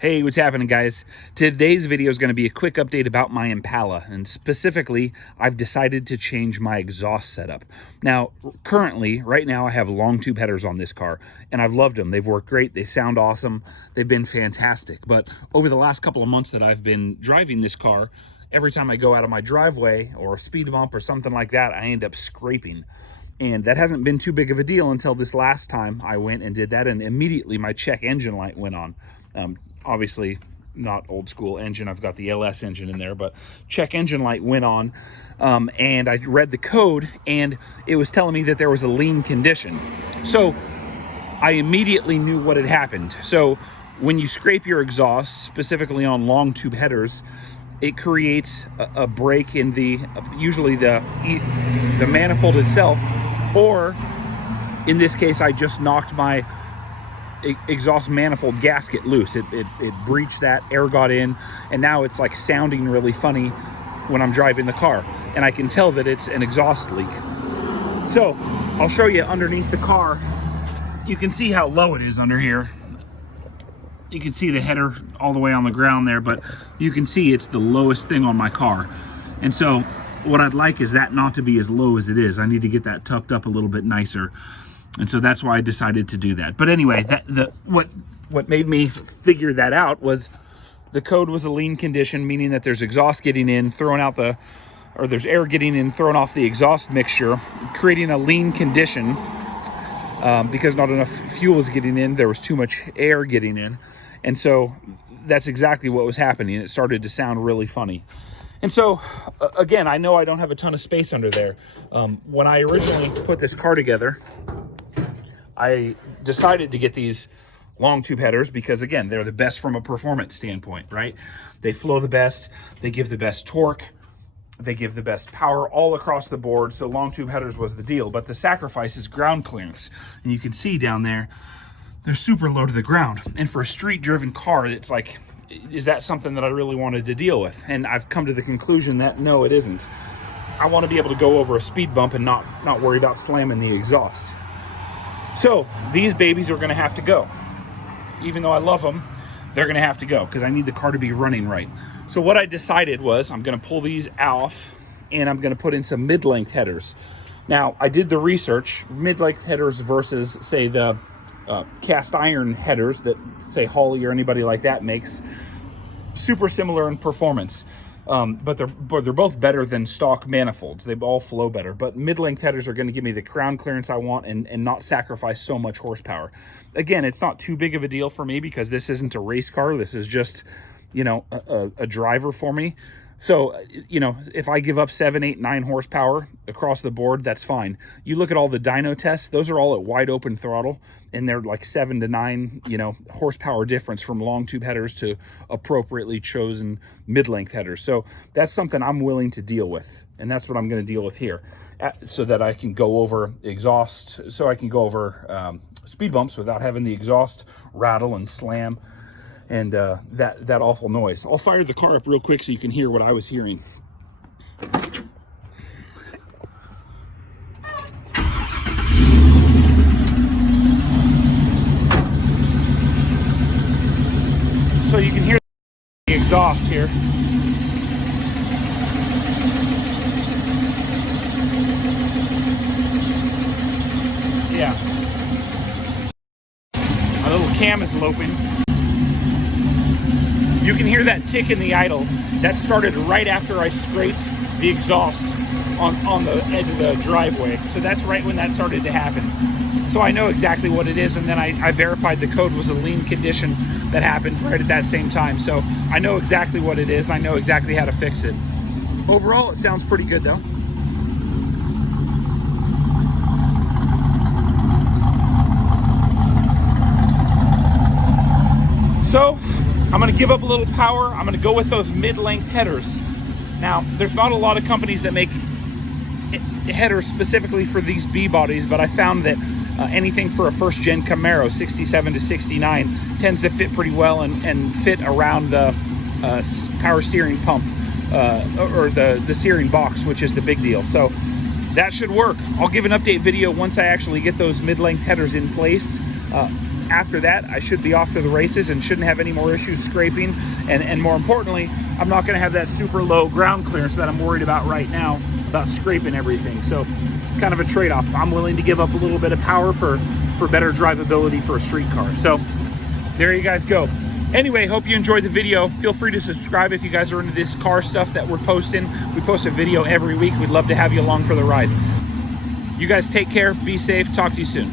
Hey, what's happening, guys? Today's video is going to be a quick update about my Impala, and specifically, I've decided to change my exhaust setup. Now, currently, right now, I have long tube headers on this car, and I've loved them. They've worked great. They sound awesome. They've been fantastic. But over the last couple of months that I've been driving this car, every time I go out of my driveway or a speed bump or something like that, I end up scraping. And that hasn't been too big of a deal until this last time I went and did that, and immediately my check engine light went on. Obviously not old school engine, I've got the LS engine in there, but check engine light went on, and I read the code and it was telling me that there was a lean condition. So I immediately knew what had happened. So when you scrape your exhaust, specifically on long tube headers, it creates a break in usually the manifold itself, or in this case I just knocked my exhaust manifold gasket loose. It breached that, air got in, and now it's like sounding really funny when I'm driving the car, and I can tell that it's an exhaust leak. So I'll show you underneath the car. You can see how low it is under here. You can see the header all the way on the ground there, but you can see it's the lowest thing on my car. And so what I'd like is that not to be as low as it is. I need to get that tucked up a little bit nicer. And so that's why I decided to do that. But anyway, what made me figure that out was the code was a lean condition, meaning that there's exhaust getting in, throwing out there's air getting in, throwing off the exhaust mixture, creating a lean condition because not enough fuel is getting in. There was too much air getting in. And so that's exactly what was happening. It started to sound really funny. And so, again, I know I don't have a ton of space under there. When I originally put this car together, I decided to get these long tube headers because, again, they're the best from a performance standpoint, right? They flow the best, they give the best torque, they give the best power all across the board. So long tube headers was the deal, but the sacrifice is ground clearance. And you can see down there, they're super low to the ground. And for a street driven car, it's like, is that something that I really wanted to deal with? And I've come to the conclusion that no, it isn't. I want to be able to go over a speed bump and not worry about slamming the exhaust. So these babies are going to have to go. Even though I love them, they're going to have to go because I need the car to be running right. So what I decided was I'm going to pull these off and I'm going to put in some mid-length headers. Now, I did the research. Mid-length headers versus, say, the cast iron headers that, say, Holley or anybody like that makes, super similar in performance. But they're both better than stock manifolds. They all flow better. But mid-length headers are going to give me the ground clearance I want and not sacrifice so much horsepower. Again, it's not too big of a deal for me because this isn't a race car. This is just, you know, a driver for me. So, you know, if I give up 7, 8, 9 horsepower across the board, that's fine. You look at all the dyno tests, those are all at wide open throttle, and they're like 7 to 9, you know, horsepower difference from long tube headers to appropriately chosen mid-length headers. So that's something I'm willing to deal with, and that's what I'm going to deal with here, so that I can go over exhaust, so I can go over speed bumps without having the exhaust rattle and slam and that awful noise. I'll fire the car up real quick so you can hear what I was hearing. So you can hear the exhaust here. Yeah. My little cam is loping. You can hear that tick in the idle. That started right after I scraped the exhaust on the edge of the driveway. So that's right when that started to happen. So I know exactly what it is, and then I verified the code was a lean condition that happened right at that same time. So I know exactly what it is, and I know exactly how to fix it. Overall, it sounds pretty good though. So I'm going to give up a little power. I'm going to go with those mid-length headers. Now, there's not a lot of companies that make headers specifically for these B bodies, but I found that anything for a first-gen Camaro, 67 to 69, tends to fit pretty well and fit around the power steering pump or the steering box, which is the big deal. So that should work. I'll give an update video once I actually get those mid-length headers in place. after that, I should be off to the races and shouldn't have any more issues scraping. And more importantly, I'm not gonna have that super low ground clearance that I'm worried about right now, about scraping everything. So kind of a trade-off. I'm willing to give up a little bit of power for better drivability for a street car. So there you guys go. Anyway, hope you enjoyed the video. Feel free to subscribe if you guys are into this car stuff that we're posting. We post a video every week. We'd love to have you along for the ride. You guys take care, be safe, talk to you soon.